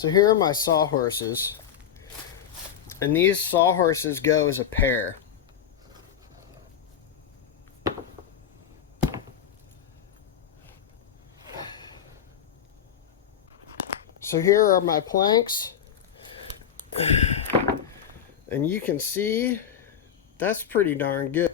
So here are my sawhorses, and these sawhorses go as a pair. So here are my planks, and you can see that's pretty darn good.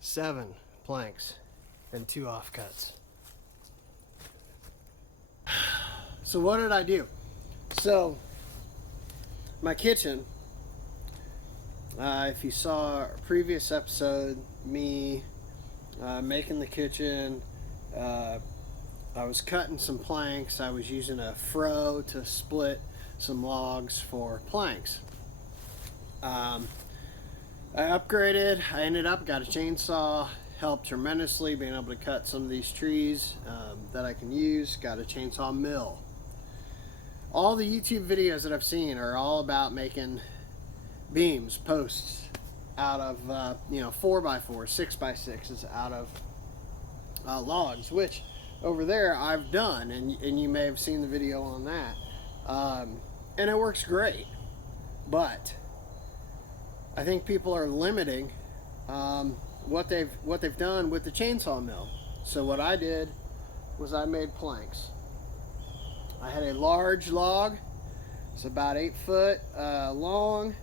seven planks and 2 offcuts. So what did I do? So my kitchen, if you saw a previous episode, me making the kitchen, I was cutting some planks. I was using a fro to split some logs for planks. I upgraded. I ended up got a chainsaw. Helped tremendously being able to cut some of these trees that I can use. Got a chainsaw mill. All the YouTube videos that I've seen are all about making beams, posts out of 4x4, 6x6s out of logs, which over there I've done, and you may have seen the video on that, and it works great. But I think people are limiting what they've done with the chainsaw mill. So what I did was I made planks. I had a large log. It's about 8 foot long.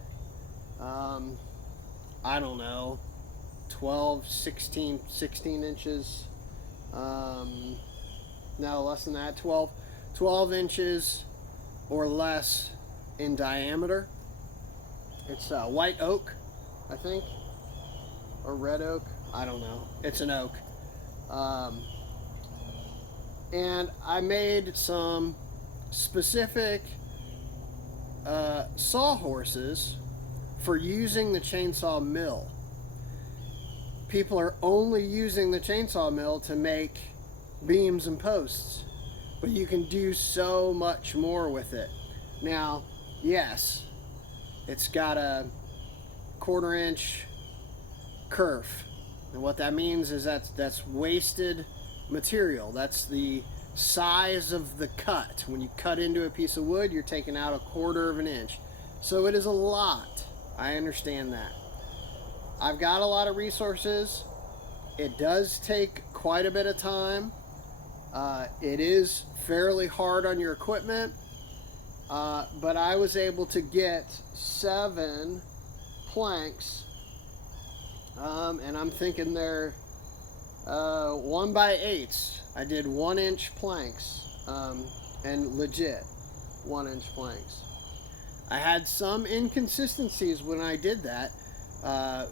I don't know, 12, 16 inches. No, less than that, 12 inches or less in diameter. It's white oak, I think, or red oak. I don't know. It's an oak. And I made some specific sawhorses for using the chainsaw mill. People are only using the chainsaw mill to make beams and posts, but you can do so much more with it. Now, yes, it's got a 1/4 inch kerf, and what that means is that's wasted material. That's the size of the cut. When you cut into a piece of wood, you're taking out 1/4 inch. So it is a lot. I understand that. I've got a lot of resources. It does take quite a bit of time. It is fairly hard on your equipment, but I was able to get 7 planks, and I'm thinking they're 1x8s. I did 1-inch planks, and legit 1-inch planks. I had some inconsistencies when I did that.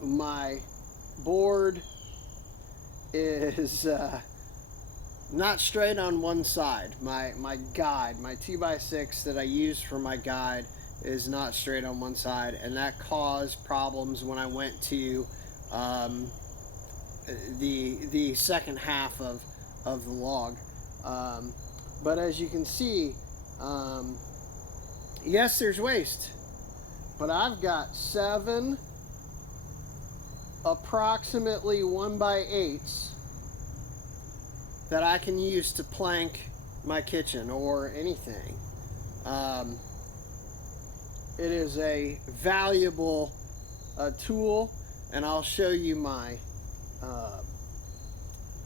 My board is not straight on one side. My guide, my 2x6 that I use for my guide, is not straight on one side, and that caused problems when I went to the second half of the log. But as you can see, yes, there's waste, but I've got 7 approximately 1x8s that I can use to plank my kitchen or anything. It is a valuable tool, and I'll show you my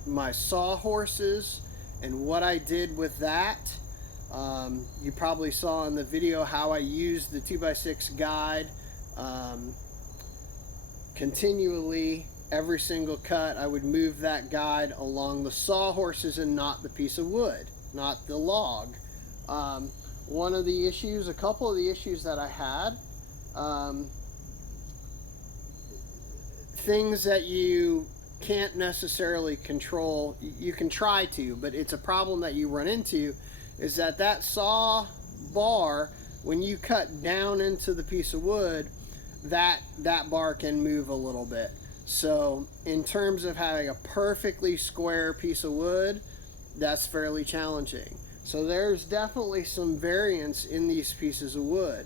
my sawhorses and what I did with that. You probably saw in the video how I used the 2x6 guide continually. Every single cut I would move that guide along the sawhorses and not the piece of wood, not the log. One of the issues, a couple of the issues that I had, things that you can't necessarily control, you can try to, but it's a problem that you run into, is that saw bar, when you cut down into the piece of wood, that bar can move a little bit. So in terms of having a perfectly square piece of wood, that's fairly challenging. So there's definitely some variance in these pieces of wood.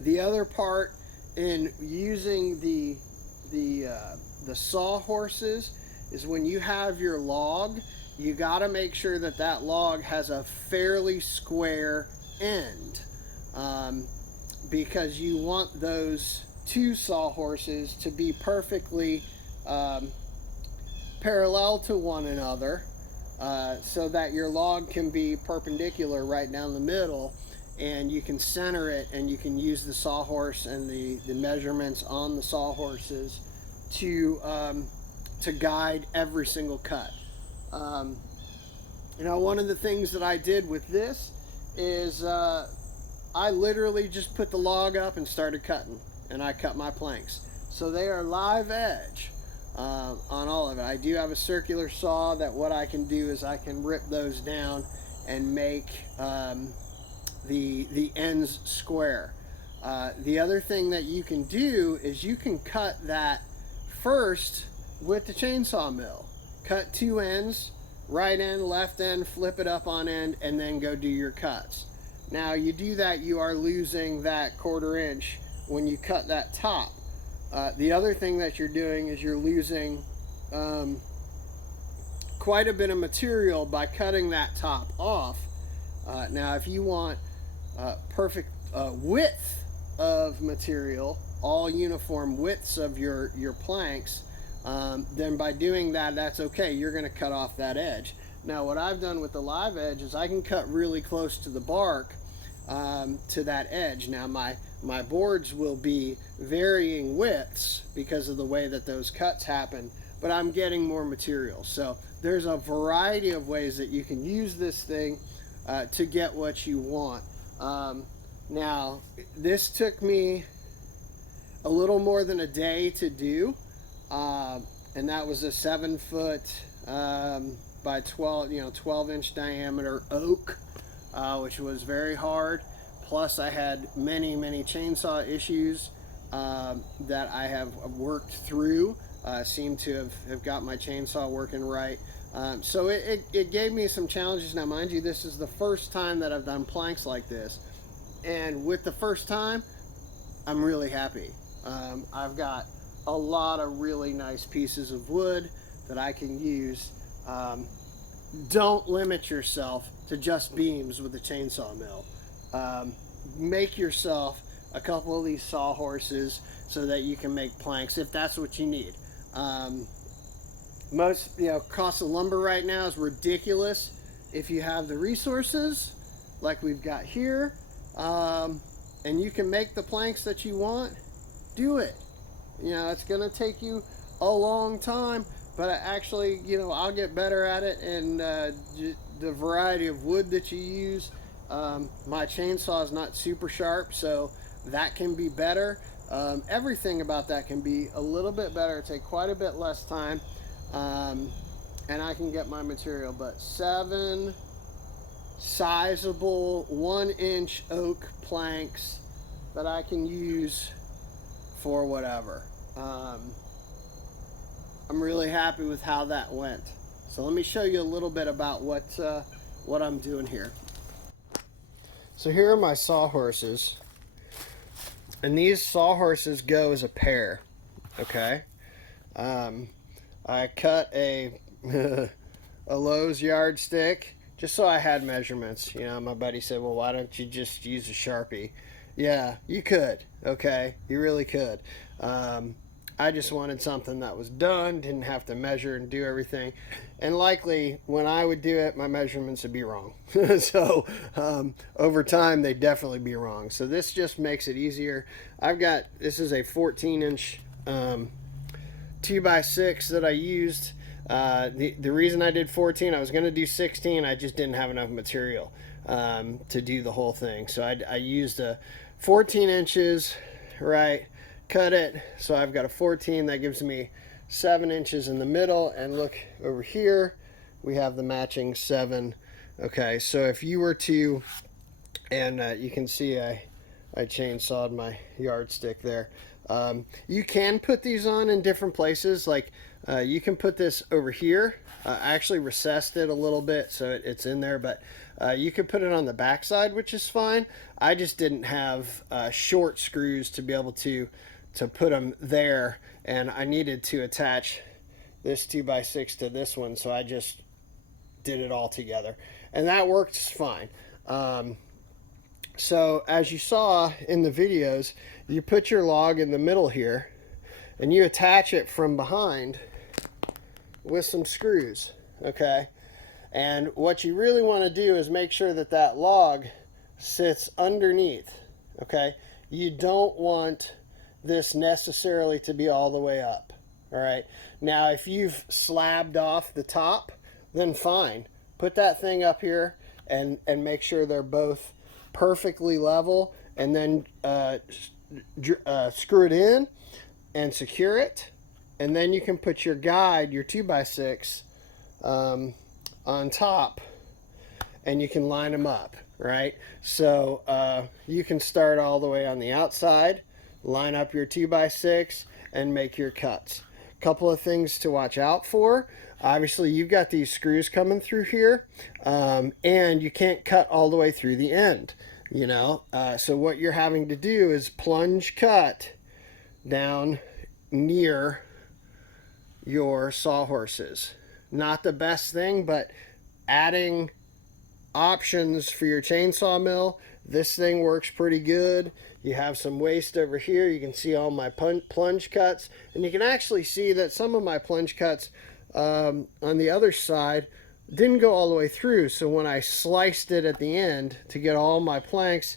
The other part in using the sawhorses is when you have your log, you got to make sure that log has a fairly square end, because you want those 2 sawhorses to be perfectly parallel to one another, so that your log can be perpendicular right down the middle, and you can center it, and you can use the Sawhorse and the measurements on the Sawhorses to guide every single cut. You know, one of the things that I did with this is I literally just put the log up and started cutting, and I cut my planks. So they are live edge on all of it. I do have a circular saw that what I can do is I can rip those down and make the ends square. The other thing that you can do is you can cut that first with the chainsaw mill. Cut two ends, right end, left end, flip it up on end, and then go do your cuts. Now you do that, you are losing that 1/4 inch when you cut that top. The other thing that you're doing is you're losing quite a bit of material by cutting that top off. Now if you want perfect width of material, all uniform widths of your planks, then by doing that, that's okay. You're going to cut off that edge. Now what I've done with the live edge is I can cut really close to the bark to that edge. Now my boards will be varying widths because of the way that those cuts happen, but I'm getting more material. So there's a variety of ways that you can use this thing to get what you want. Now this took me a little more than a day to do, and that was a 7-foot by 12 inch diameter oak, which was very hard. Plus I had many chainsaw issues that I have worked through. Seem to have got my chainsaw working right. So it gave me some challenges. Now mind you, this is the first time that I've done planks like this, and with the first time I'm really happy. I've got a lot of really nice pieces of wood that I can use. Don't limit yourself to just beams with a chainsaw mill. Make yourself a couple of these Sawhorses so that you can make planks if that's what you need. Most cost of lumber right now is ridiculous. If you have the resources like we've got here, and you can make the planks that you want, do it. It's gonna take you a long time, but actually, I'll get better at it, and the variety of wood that you use. My chainsaw is not super sharp, so that can be better. Everything about that can be a little bit better, take quite a bit less time, and I can get my material. But 7 sizable 1-inch oak planks that I can use for whatever. I'm really happy with how that went. So let me show you a little bit about what I'm doing here. So here are my Sawhorses, and these Sawhorses go as a pair. Okay, I cut a a Lowe's yardstick just so I had measurements. My buddy said, well, why don't you just use a Sharpie? Yeah, you could. Okay, you really could. I just wanted something that was done, didn't have to measure and do everything. And likely when I would do it, my measurements would be wrong. So over time, they'd definitely be wrong. So this just makes it easier. This is a 14-inch 2x6 that I used. The reason I did 14, I was going to do 16, I just didn't have enough material to do the whole thing. So I used a 14 inches, right? Cut it, so I've got a 14 that gives me 7 inches in the middle, and look over here, we have the matching 7. Okay, so if you were to, and you can see I chainsawed my yardstick there. You can put these on in different places, like you can put this over here. I actually recessed it a little bit so it's in there, but you could put it on the back side, which is fine. I just didn't have short screws to be able to put them there, and I needed to attach this 2x6 to this one, so I just did it all together, and that works fine. So as you saw in the videos, you put your log in the middle here, and you attach it from behind with some screws. Okay, and what you really want to do is make sure that that log sits underneath, okay? You don't want this necessarily to be all the way up, all right? Now, if you've slabbed off the top, then fine. Put that thing up here and make sure they're both perfectly level, and then screw it in and secure it, and then you can put your guide, your 2x6, on top, and you can line them up, right? So you can start all the way on the outside, line up your 2x6, and make your cuts. Couple of things to watch out for. Obviously, you've got these screws coming through here, and you can't cut all the way through the end, you know? So what you're having to do is plunge cut down near your sawhorses. Not the best thing, but adding options for your chainsaw mill. This thing works pretty good. You have some waste over here. You can see all my plunge cuts, and you can actually see that some of my plunge cuts on the other side didn't go all the way through. So when I sliced it at the end to get all my planks,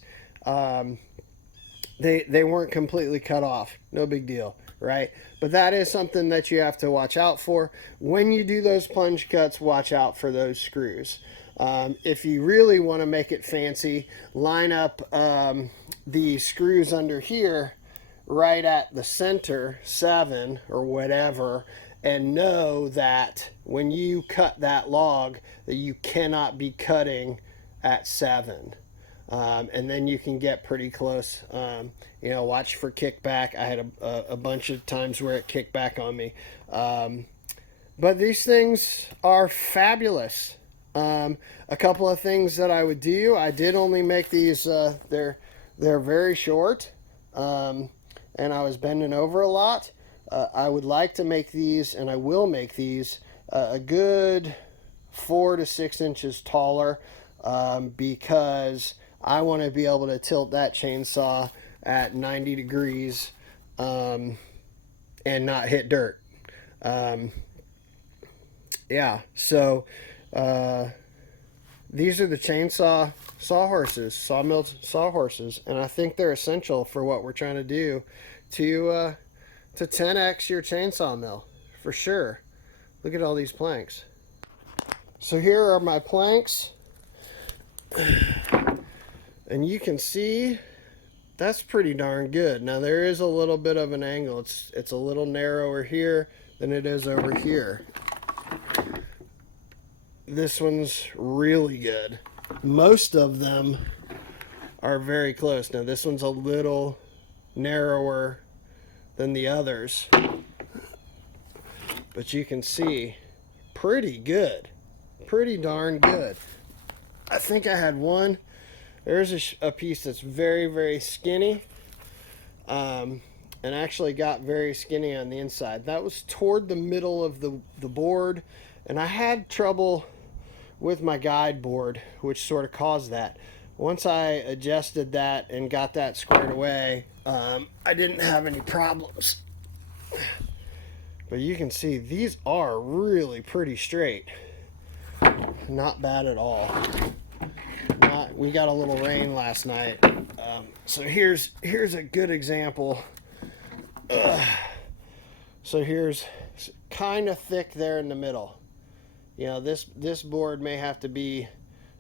they weren't completely cut off. No big deal, right? But that is something that you have to watch out for. When you do those plunge cuts, watch out for those screws. If you really want to make it fancy, line up the screws under here right at the center 7 or whatever, and know that when you cut that log that you cannot be cutting at 7. And then you can get pretty close. You know, watch for kickback. I had a bunch of times where it kicked back on me. But these things are fabulous. A couple of things that I would do. I did only make these, they're very short, and I was bending over a lot. I would like to make these, and I will make these, a good 4 to 6 inches taller, because I want to be able to tilt that chainsaw at 90 degrees and not hit dirt. Yeah, so these are the sawmill sawhorses, and I think they're essential for what we're trying to do to 10x your chainsaw mill, for sure. Look at all these planks. So here are my planks, and you can see that's pretty darn good. Now there is a little bit of an angle. It's a little narrower here than it is over here. This one's really good. Most of them are very close. Now this one's a little narrower than the others, but you can see pretty good, pretty darn good. I think I had one. There's a piece that's very, very skinny, and actually got very skinny on the inside. That was toward the middle of the board, and I had trouble with my guide board, which sort of caused that. Once I adjusted that and got that squared away, I didn't have any problems. But you can see these are really pretty straight. Not bad at all. We got a little rain last night, so here's a good example. So here's kind of thick there in the middle. You know, this board may have to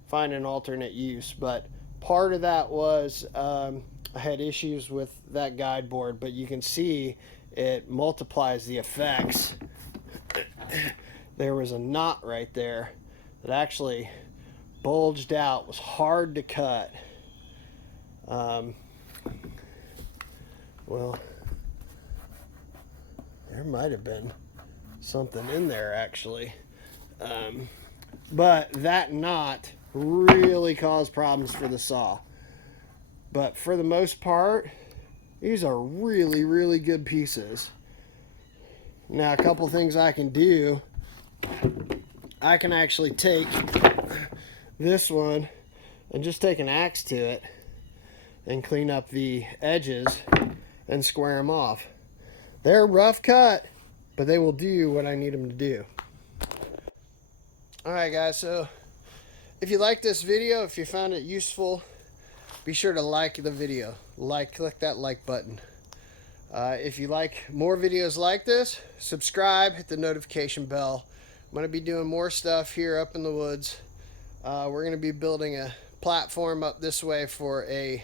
find an alternate use, but part of that was I had issues with that guide board, but you can see it multiplies the effects. There was a knot right there that actually bulged out, was hard to cut. Well, there might have been something in there actually. But that knot really caused problems for the saw. But for the most part, these are really, really good pieces. Now, a couple things I can do. I can actually take this one and just take an axe to it and clean up the edges and square them off. They're rough cut, but they will do what I need them to do. Alright guys, so if you like this video, if you found it useful, be sure to like the video. Click that like button. If you like more videos like this, subscribe, hit the notification bell. I'm going to be doing more stuff here up in the woods. We're going to be building a platform up this way for a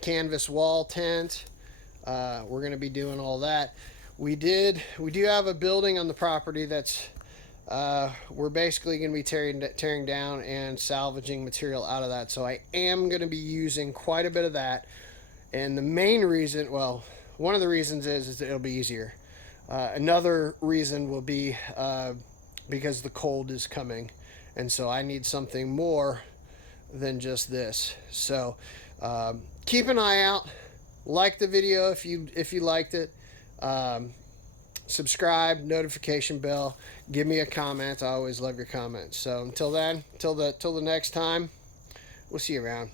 canvas wall tent. We're going to be doing all that. We do have a building on the property that's we're basically going to be tearing down and salvaging material out of that. So I am going to be using quite a bit of that. And the main reason, well, one of the reasons is that it'll be easier. Another reason will be because the cold is coming, and so I need something more than just this. So keep an eye out. Like the video if you liked it. Subscribe, notification bell. Give me a comment. I always love your comments. So until then, till the next time, we'll see you around.